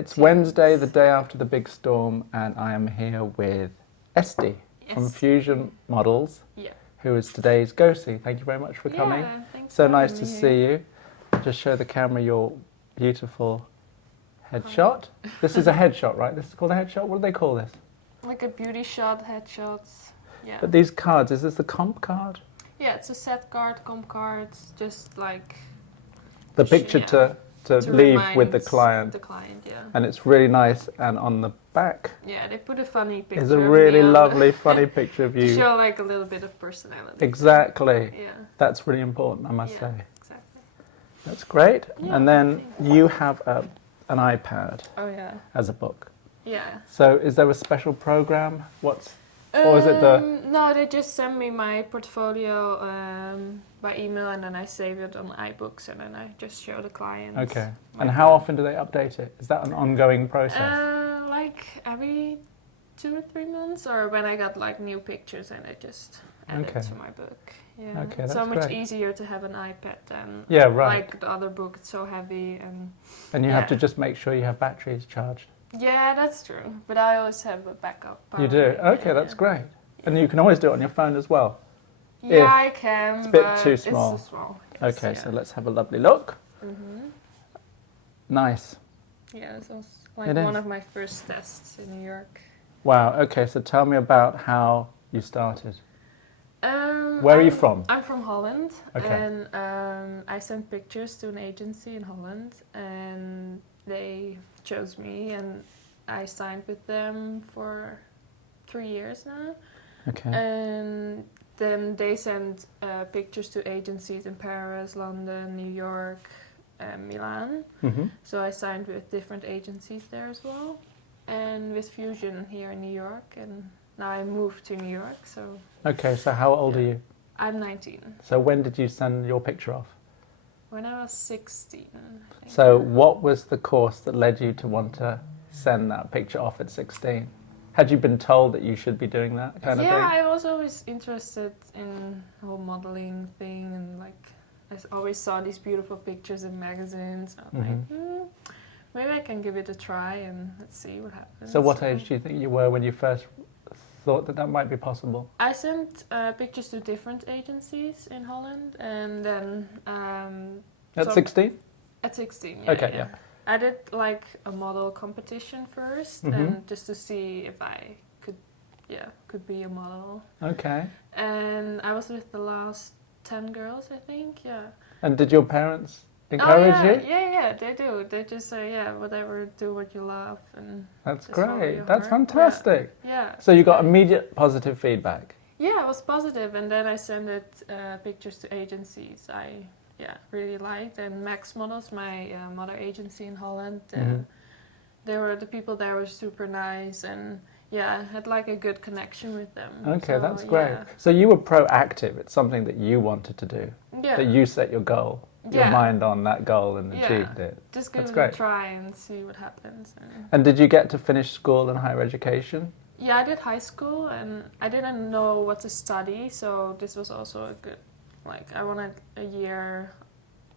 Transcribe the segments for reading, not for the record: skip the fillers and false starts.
It's Wednesday, the day after the big storm, and I am here with Esti from Fusion Models, who is today's ghostie. Thank you very much for coming. Thanks so for nice having to me see you. Just show the camera your beautiful headshot. This is a headshot, right? This is called a headshot? What do they call this? Like a beauty shot, headshots. Yeah. But these cards, is this the comp card? Yeah, it's a set card, comp cards, just like the picture to leave with the client. Yeah. And it's really nice. And on the back, yeah, they put a funny picture. Is a really lovely, funny picture of you. To show like a little bit of personality. Exactly. Yeah. That's really important, I must say. Exactly. That's great. Yeah, and then you have an iPad. Oh yeah. As a book. Yeah. So is there a special program? Or is it the... No, they just send me my portfolio by email, and then I save it on iBooks, and then I just show the clients. Okay. And how often do they update it? Is that an ongoing process? Like every 2 or 3 months, or when I got like new pictures, and I just add it to my book. Yeah. Okay, it's that's so much great. easier to have an iPad than like the other book. It's so heavy, and you have to just make sure you have batteries charged. Yeah, that's true. But I always have a backup. You do? Okay, that's great. And you can always do it on your phone as well. Yeah, I can. It's a bit too small. It's too small. Okay, so let's have a lovely look. Nice. Yeah, it was like one of my first tests in New York. Wow, okay, so tell me about how you started. Where are you from? I'm from Holland. Okay. And I sent pictures to an agency in Holland, and they chose me, and I signed with them for 3 years now. Okay. And then they sent pictures to agencies in Paris, London, New York, and Milan. So I signed with different agencies there as well, and with Fusion here in New York, and now I moved to New York. So. Okay, so how old are you? I'm 19. So when did you send your picture off? When I was 16. I think. So what was the course that led you to want to send that picture off at 16? Had you been told that you should be doing that kind of thing? Yeah, I was always interested in the whole modeling thing, and like I always saw these beautiful pictures in magazines. I'm like, maybe I can give it a try and let's see what happens. So what age do you think you were when you first thought that might be possible? I sent pictures to different agencies in Holland, and then... at 16? At 16, yeah. Okay, yeah. I did like a model competition first, and just to see if I could be a model. Okay. And I was with the last 10 girls, I think, yeah. And did your parents encourage you? Yeah, they do. They just say, whatever, do what you love. And that's great. That's fantastic. Yeah. So you got immediate positive feedback? Yeah, it was positive. And then I sent it pictures to agencies I really liked. And Max Models, my mother agency in Holland, the people there were super nice, and I had like a good connection with them. Okay, so, that's great. Yeah. So you were proactive. It's something that you wanted to do. Yeah. That you set your goal. Your mind on that goal and achieved it. Just give it a try and see what happens. And did you get to finish school and higher education? Yeah, I did high school, and I didn't know what to study, so this was also a good, I wanted a year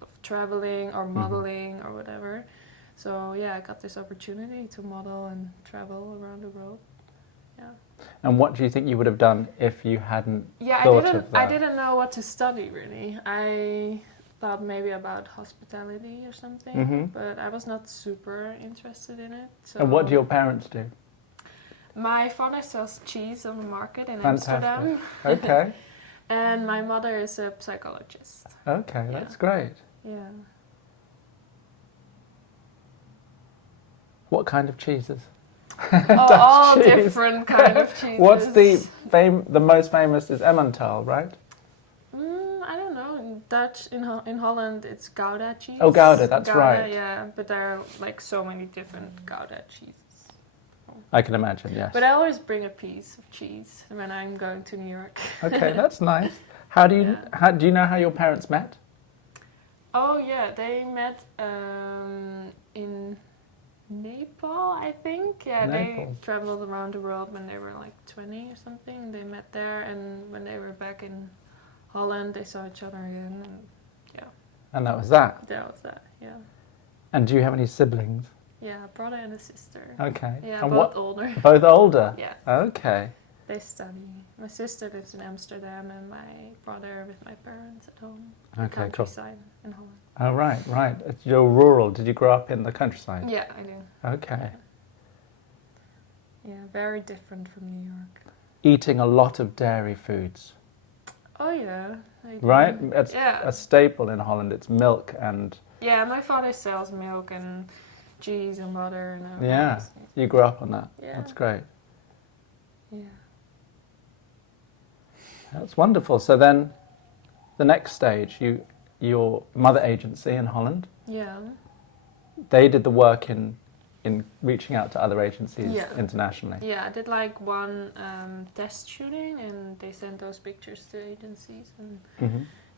of traveling or modeling or whatever. So I got this opportunity to model and travel around the world. Yeah. And what do you think you would have done if you hadn't thought of that? I didn't know what to study, really. I thought maybe about hospitality or something, but I was not super interested in it. So. And what do your parents do? My father sells cheese on the market in Amsterdam. Okay. And my mother is a psychologist. Okay, that's great. Yeah. What kind of cheeses? All different kind of cheeses. What's the most famous is Emmental, right? I don't know. In Dutch, in Holland, it's Gouda cheese. Oh, Gouda, that's right. Yeah, but there are like so many different Gouda cheeses. I can imagine, yes. But I always bring a piece of cheese when I'm going to New York. Okay, that's nice. Do you know how your parents met? Oh yeah, they met in Nepal, I think. Yeah, Nepal. They traveled around the world when they were like 20 or something. They met there, and when they were back in Holland, they saw each other again. And, And that was that? That was that, yeah. And do you have any siblings? Yeah, a brother and a sister. Okay. Yeah, and both older. Both older? Yeah. Okay. They study. My sister lives in Amsterdam and my brother with my parents at home. Okay, cool. Countryside in Holland. Oh, right. You're rural. Did you grow up in the countryside? Yeah, I do. Okay. Yeah, very different from New York. Eating a lot of dairy foods. Oh, yeah. I do. Right? It's a staple in Holland. It's milk and... Yeah, my father sells milk and cheese and butter and everything. Yeah, you grew up on that. Yeah. That's great. Yeah. That's wonderful. So then, the next stage, your mother agency in Holland. Yeah. They did the work in reaching out to other agencies internationally. Yeah, I did like one test shooting, and they sent those pictures to agencies, and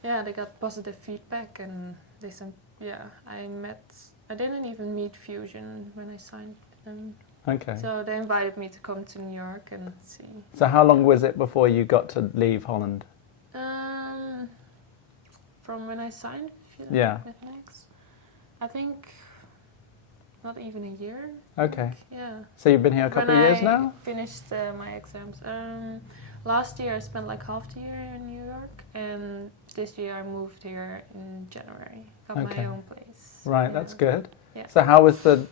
yeah, they got positive feedback, and they sent. Yeah, I didn't even meet Fusion when I signed them. Okay. So they invited me to come to New York and see. So how long was it before you got to leave Holland? From when I signed with Next, I think not even a year. Okay. Yeah. So you've been here a couple of years now? Finished my exams. Last year I spent like half the year in New York, and this year I moved here in January. Got my own place. Right, that's good. Yeah. So how was that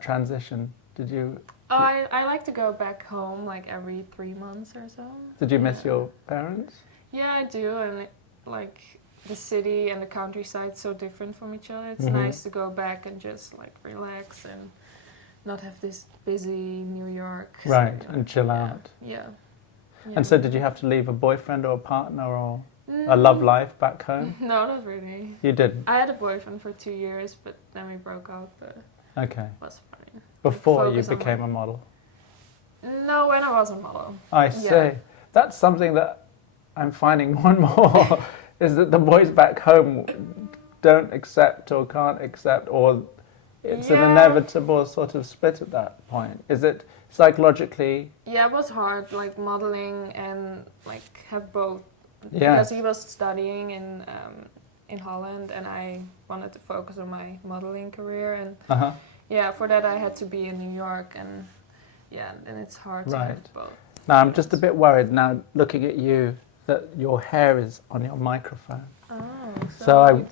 transition? Did you... Oh, I like to go back home like every 3 months or so. Did you miss your parents? Yeah, I do, and like the city and the countryside so different from each other. It's nice to go back and just like relax and not have this busy New York. Right, and chill out. Yeah. And so did you have to leave a boyfriend or a partner or a love life back home? No, not really. You didn't? I had a boyfriend for 2 years, but then we broke up. Okay. It was fine. Before you became a model? No, when I was a model. I see. That's something that I'm finding more and more, is that the boys back home don't accept or can't accept, or it's an inevitable sort of split at that point. Is it psychologically? Yeah, it was hard, like modeling and like have both. Yeah. Because he was studying in Holland, and I wanted to focus on my modeling career, and yeah, for that I had to be in New York, and yeah, and it's hard to have both. Now I'm just a bit worried now looking at you that your hair is on your microphone. Oh, so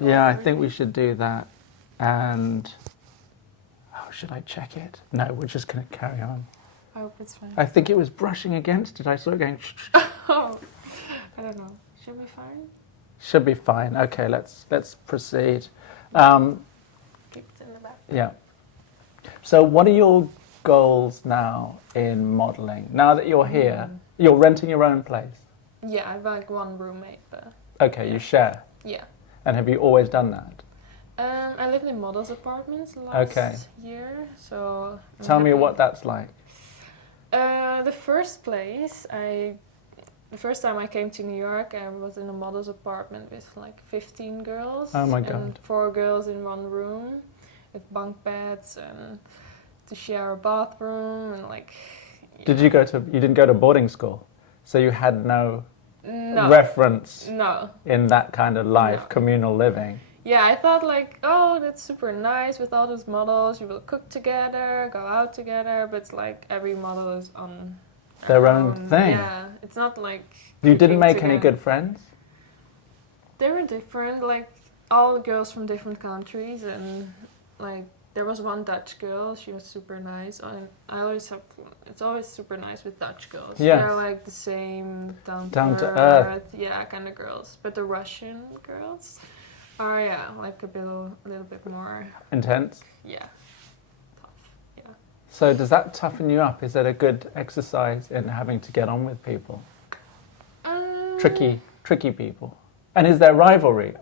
I think we should do that. And should I check it? No, we're just going to carry on. I hope it's fine. I think it was brushing against it. I saw it going. Oh, I don't know. Should be fine. Should be fine. Okay, let's proceed. Keep it in the back. Yeah. So, what are your goals now in modelling? Now that you're here, you're renting your own place. Yeah, I have like one roommate there. Okay, you share. Yeah. And have you always done that? I lived in models' apartments last year, so... Tell me what that's like. The first time I came to New York, I was in a model's apartment with like 15 girls. Oh my God. And 4 girls in one room with bunk beds and to share a bathroom and like... Yeah. You didn't go to boarding school? So you had no reference in that kind of life, communal living? Yeah, I thought like, oh, that's super nice with all those models. You will cook together, go out together, but it's like every model is on their own thing. Yeah, it's not like... You didn't make any good friends? They were different, like all the girls from different countries, and like there was one Dutch girl, she was super nice, and it's always super nice with Dutch girls. Yes. They're like the same down to earth. Yeah, kind of girls. But the Russian girls are like a little bit more intense. Yeah, tough. Yeah. So does that toughen you up? Is that a good exercise in having to get on with people? Tricky people. And is there rivalry?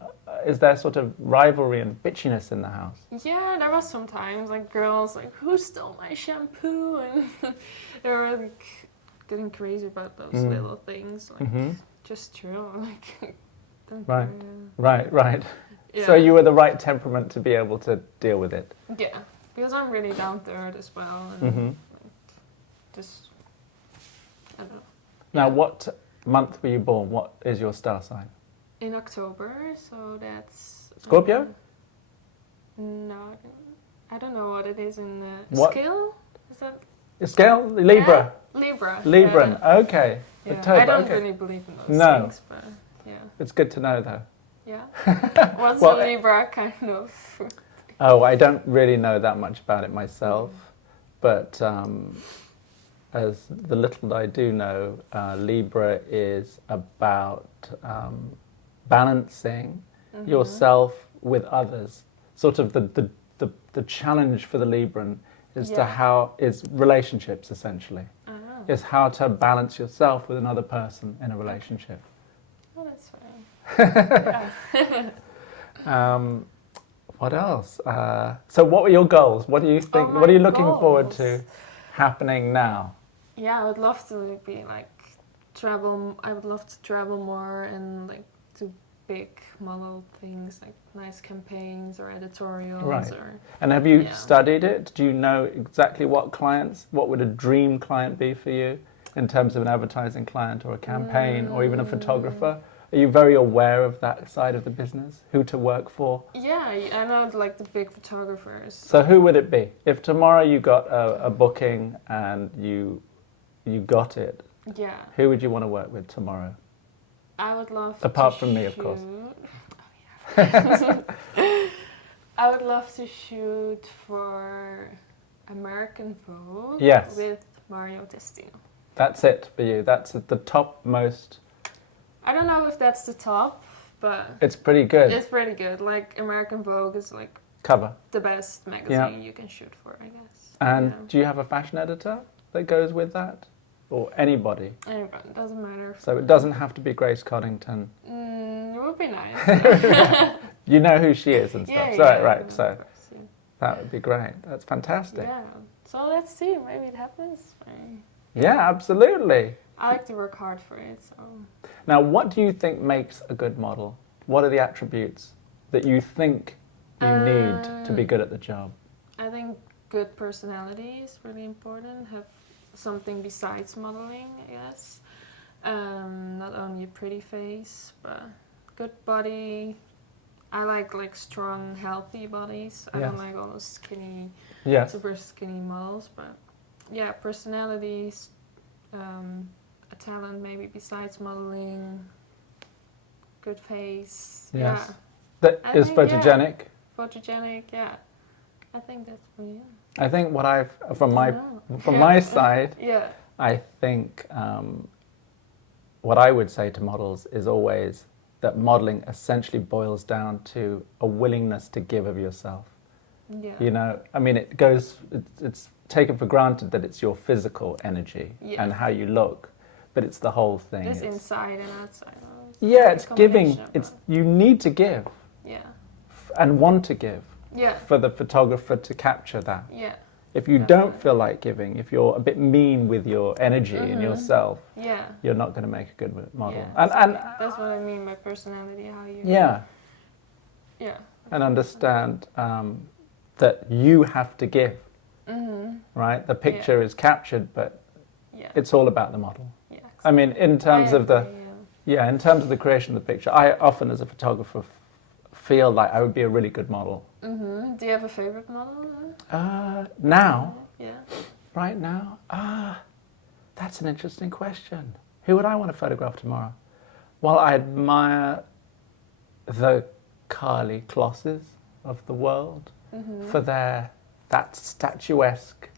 Is there sort of rivalry and bitchiness in the house? Yeah, there was sometimes like girls like, who stole my shampoo? And they were like getting crazy about those little things. Like just chill. Like don't Right. Yeah. So you were the right temperament to be able to deal with it. Yeah, because I'm really down to earth as well. And like, just I don't know. Now, what month were you born? What is your star sign? In October, so that's... Scorpio? No, I don't know what it is in What? scale. Is that Scale? Libra? Yeah? Libra. Libran, Yeah. okay. Yeah. October, I don't okay. really believe in those No. things, but yeah. It's good to know though. Yeah. What's Well, a Libra kind of? Oh, I don't really know that much about it myself, but as the little that I do know, Libra is about balancing yourself with others. Sort of the challenge for the Libran is is relationships essentially. Oh. Is how to balance yourself with another person in a relationship. Oh, that's fine. What else? So what were your goals? What do you think? Oh, what are you my looking forward goals. to happening now? Yeah, I would love to be like travel. I would love to travel more and like do big model things, like nice campaigns or editorials. Right. Or And have you studied it? Do you know exactly what would a dream client be for you in terms of an advertising client or a campaign or even a photographer? Are you very aware of that side of the business? Who to work for? Yeah, I know like the big photographers. So who would it be? If tomorrow you got a booking and you got it, Yeah. who would you want to work with tomorrow? I would love Apart to from me, of course. Oh, yeah. I would love to shoot for American Vogue Yes. with Mario Testino. That's it for you. That's the topmost. I don't know if that's the top, but It's pretty good. it's pretty good. Like American Vogue is like Cover. the best magazine you can shoot for, I guess. And Yeah. do you have a fashion editor that goes with that? Or anybody? Anyway, it doesn't matter. So it doesn't have to be Grace Coddington. It would be nice. You know who she is and stuff. Yeah, So, yeah, right, of so course, yeah. that would be great. That's fantastic. Yeah. So let's see. Maybe it happens. Yeah, absolutely. I like to work hard for it. So Now, what do you think makes a good model? What are the attributes that you think you need to be good at the job? I think good personality is really important. Have something besides modeling, I guess. Not only a pretty face, but good body. I like strong, healthy bodies. I don't like all those skinny, super skinny models. But yeah, personalities, a talent maybe besides modeling, good face. Yes. Yeah. That I is think, photogenic. Photogenic, yeah. I think that's really I think what from my side, yeah. I think what I would say to models is always that modeling essentially boils down to a willingness to give of yourself. Yeah. You know, I mean, it's taken for granted that it's your physical energy and how you look, but it's the whole thing. It's inside and outside. It's giving. You need to give. Yeah. And want to give. Yeah. For the photographer to capture that. Yeah. If you don't feel like giving, if you're a bit mean with your energy and yourself, you're not going to make a good model. Yeah, and that's what I mean by personality. How you. Yeah. Yeah. And understand that you have to give. Right. The picture is captured, but it's all about the model. Yeah. Exactly. I mean, in terms of in terms of the creation of the picture, I often, as a photographer, feel like I would be a really good model. Do you have a favorite model? Now? Yeah. Right now? That's an interesting question. Who would I want to photograph tomorrow? Well, I admire the Carly Klosses of the world for that statuesque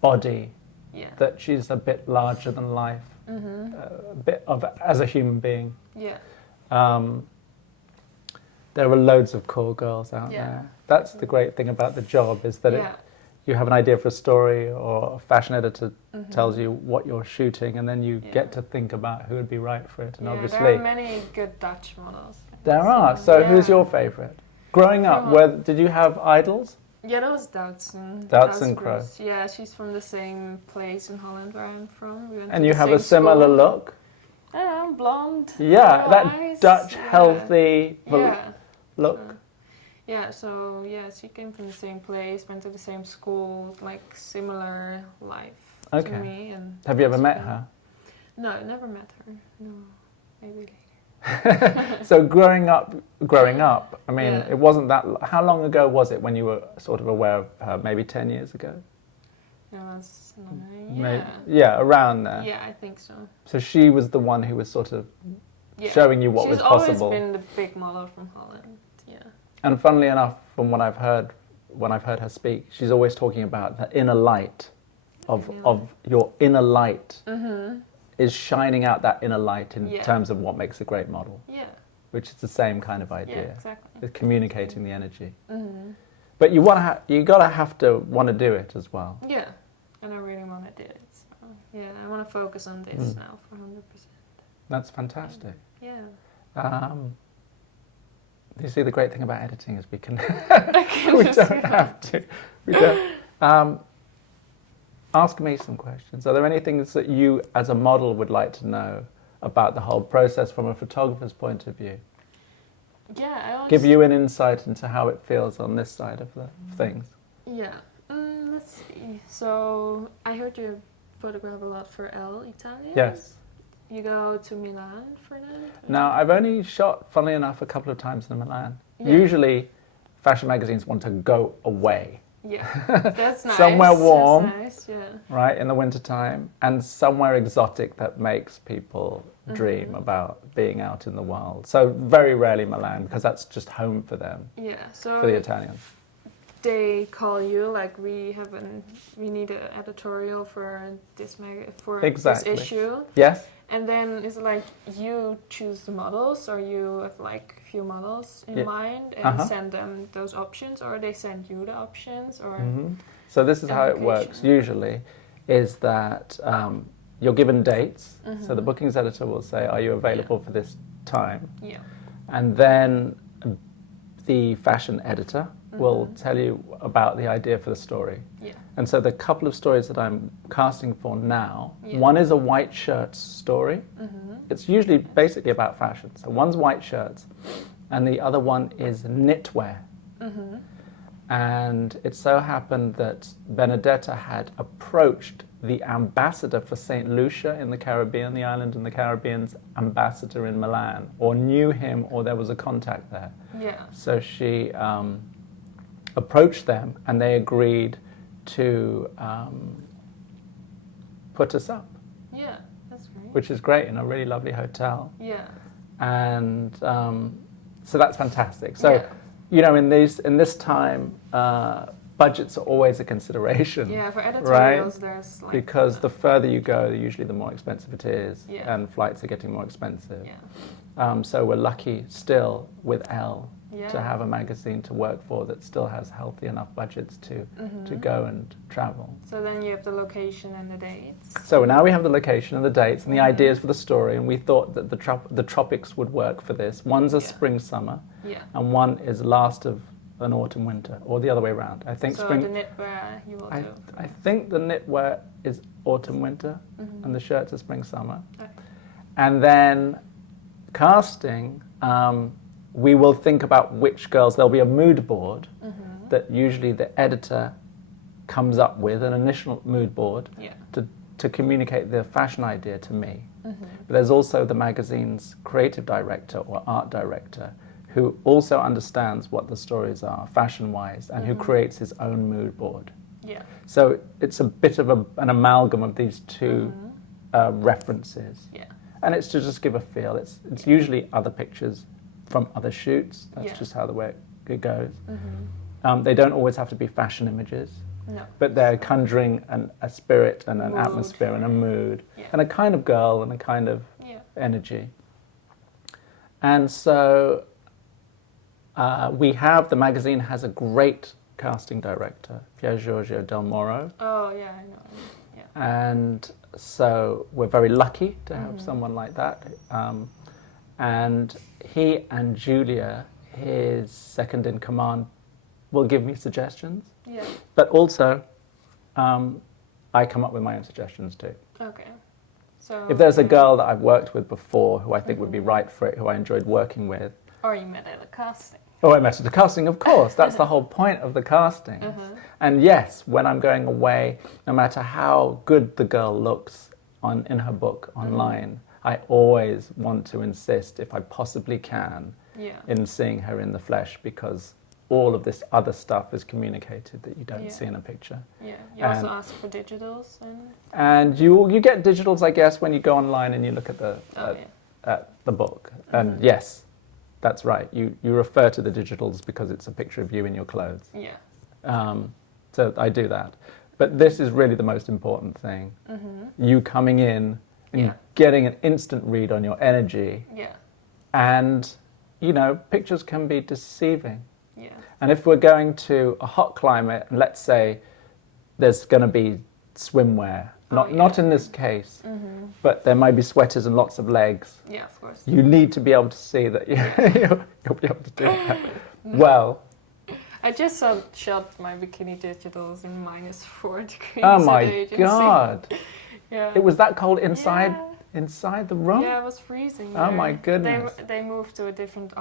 body, that she's a bit larger than life, a bit of as a human being. Yeah. There are loads of cool girls out there. That's the great thing about the job, is that you have an idea for a story, or a fashion editor tells you what you're shooting, and then you get to think about who would be right for it. And obviously, there are many good Dutch models. There are. So who's your favourite? Growing up, did you have idols? Yeah, that was Doutzen. Doutzen Crow. Yeah, she's from the same place in Holland where I'm from. And you have a similar look? I don't know, blonde. Yeah, that eyes. Dutch, healthy look. Yeah, so she came from the same place, went to the same school, like similar life to me. And have you ever met her? No, I never met her. No, maybe later. So growing up, I mean, Yeah. it wasn't that. How long ago was it when you were sort of aware of her? Maybe 10 years ago. It was Yeah, around there. Yeah, I think so. So she was the one who was sort of Yeah. showing you what was possible. She's always been the big model from Holland. Yeah. And funnily enough, from what I've heard, when I've heard her speak, she's always talking about the inner light of your inner light is shining out that inner light in terms of what makes a great model. Yeah. Which is the same kind of idea. Yeah, exactly. It's communicating the energy. But you gotta have to want to do it as well. Yeah, and I really want to do it. So yeah, I want to focus on this now for 100%. That's fantastic. Yeah. You see, the great thing about editing is we can we don't have to. We don't. Ask me some questions. Are there any things that you, as a model, would like to know about the whole process from a photographer's point of view? Yeah, I always... Give you an insight into how it feels on this side of the things. Yeah. Let's see. So I heard you photograph a lot for Elle, Italia. Yes. You go to Milan for that? Now, I've only shot, funnily enough, a couple of times in Milan. Yeah. Usually, fashion magazines want to go away. Yeah, that's nice. Somewhere warm, that's nice, yeah. right, in the wintertime, and somewhere exotic that makes people dream about being out in the world. So very rarely Milan, because that's just home for them, Yeah, so for the Italians. they call you, like, we need an editorial for this this issue. Yes. And then it's like you choose the models, or you have like a few models in mind and send them those options, or they send you the options, or... So this is how it works usually, is that you're given dates. So the bookings editor will say, are you available for this time? Yeah. And then the fashion editor will tell you about the idea for the story. Yeah. And so the couple of stories that I'm casting for now, one is a white shirts story. It's usually basically about fashion. So one's white shirts, and the other one is knitwear. And it so happened that Benedetta had approached the ambassador for St. Lucia in the Caribbean, the island in the Caribbean's ambassador in Milan, or knew him, or there was a contact there. Yeah. So she approached them, and they agreed to put us up. Yeah, that's great. Which is great, in a really lovely hotel. Yeah. And so that's fantastic. So, you know, in this time, budgets are always a consideration. Yeah, for editorials, right? There's like... Because the further you go, usually the more expensive it is, Yeah. and flights are getting more expensive. Yeah. So we're lucky still with Elle Yeah. to have a magazine to work for that still has healthy enough budgets to go and travel. So then you have the location and the dates. So now we have the location and the dates and the ideas for the story, and we thought that the tropics would work for this. One's a spring-summer, and one is last of an autumn-winter, or the other way around. I think so spring. the knitwear you will do. I think the knitwear is autumn-winter, and the shirts are spring-summer. Okay. And then casting, we will think about which girls. There'll be a mood board that usually the editor comes up with, an initial mood board to communicate the fashion idea to me. But there's also the magazine's creative director or art director who also understands what the stories are fashion-wise and who creates his own mood board. Yeah. So it's a bit of an amalgam of these two references. Yeah. And it's to just give a feel. It's usually other pictures from other shoots. That's just how the way it goes. They don't always have to be fashion images. No. But they're conjuring a spirit and an mood. atmosphere and a mood and a kind of girl and a kind of energy. And so the magazine has a great casting director, Pier Giorgio Del Moro. Oh, yeah, I know. Yeah. And so we're very lucky to have someone like that. And he and Julia, his second in command, will give me suggestions. Yeah. But also, I come up with my own suggestions too. Okay. So if there's a girl that I've worked with before who I think would be right for it, who I enjoyed working with. Or you met at a casting. Oh, I met at the casting, of course. That's the whole point of the casting. And yes, when I'm going away, no matter how good the girl looks in her book online, I always want to insist, if I possibly can, in seeing her in the flesh, because all of this other stuff is communicated that you don't see in a picture. Yeah, you also ask for digitals. And you get digitals, I guess, when you go online and you look at the book. And yes, that's right. You refer to the digitals because it's a picture of you in your clothes. Yeah. So I do that. But this is really the most important thing. You coming in and getting an instant read on your energy. Yeah. And, you know, pictures can be deceiving. Yeah. And if we're going to a hot climate, and let's say there's going to be swimwear, not in this case, but there might be sweaters and lots of legs. Yeah, of course. You need to be able to see that you'll be able to do that. Well, I just shot my bikini digitals in -4 degrees. oh my God. Yeah. It was that cold inside the room? Yeah, it was freezing. Oh my goodness. They moved to a different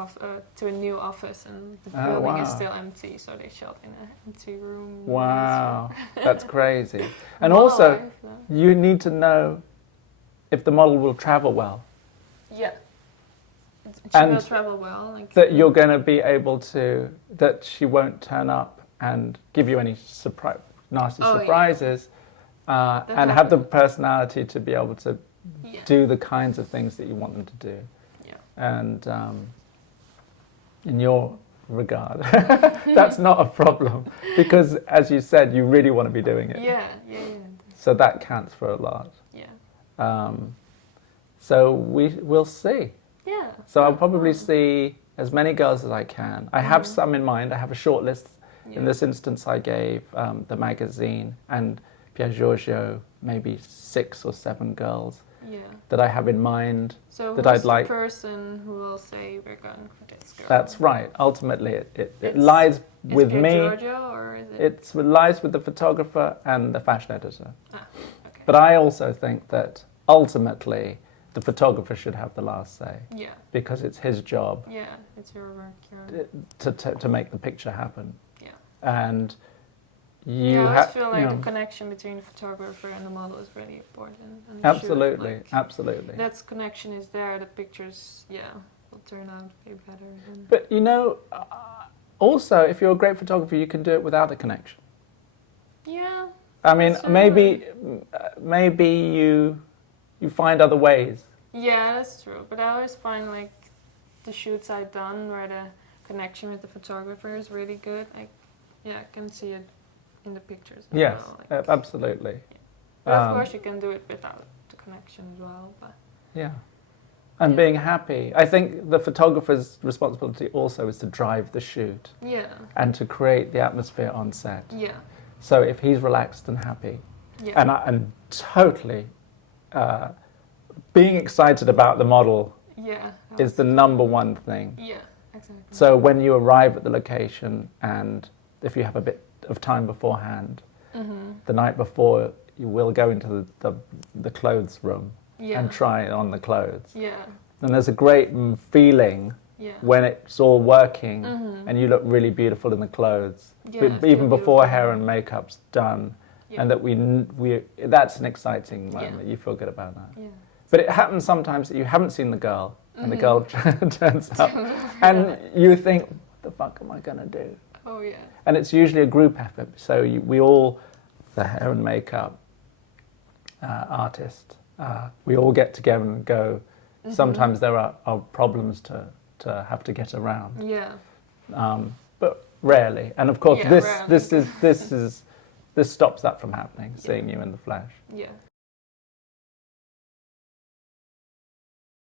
to a new office, and the building is still empty, so they shot in an empty room. Wow, that's crazy. And also, you need to know if the model will travel well. Yeah. She will travel well. Like, that you're going to be able to, that she won't turn up and give you any nasty surprises, and have the personality to be able to do the kinds of things that you want them to do. Yeah. And in your regard, that's not a problem, because as you said, you really want to be doing it. Yeah. So that counts for a lot. Yeah. So we'll see. Yeah. So I'll probably see as many girls as I can. I have some in mind. I have a short list. In this instance, I gave the magazine and Pier Giorgio maybe 6 or 7 girls that I have in mind. So that who's I'd like. The person who will say we're going for this girl? That's right. Ultimately, it lies with Pier me. Giorgio, or is it? It lies with the photographer and the fashion editor. Ah, okay. But I also think that ultimately, the photographer should have the last say. Yeah. Because it's his job. Yeah, it's your work. To make the picture happen. Yeah. And you I always feel like the connection between the photographer and the model is really important. And absolutely, absolutely. That connection is there. The pictures, will turn out way better. But you know, also, if you're a great photographer, you can do it without a connection. Yeah. I mean, maybe you find other ways. Yeah, that's true. But I always find like the shoots I've done where the connection with the photographer is really good. I can see it in the pictures as yes, well. absolutely. Yeah. But of course you can do it without the connection as well. But and being happy. I think the photographer's responsibility also is to drive the shoot. Yeah. And to create the atmosphere on set. Yeah. So if he's relaxed and happy, and totally being excited about the model is the number one thing. Yeah, exactly. So when you arrive at the location, and if you have a bit of time beforehand, the night before, you will go into the clothes room and try on the clothes. Yeah. And there's a great feeling when it's all working and you look really beautiful in the clothes, even before hair and makeup's done, and that we that's an exciting moment. You feel good about that. Yeah. But it happens sometimes that you haven't seen the girl, and the girl turns up, and you think, what the fuck am I going to do? Oh, yeah. And it's usually a group effort, so we all, the hair and makeup artist, we all get together and go. Sometimes there are problems to have to get around. Yeah. But rarely. And of course, this stops that from happening. Seeing you in the flesh. Yeah.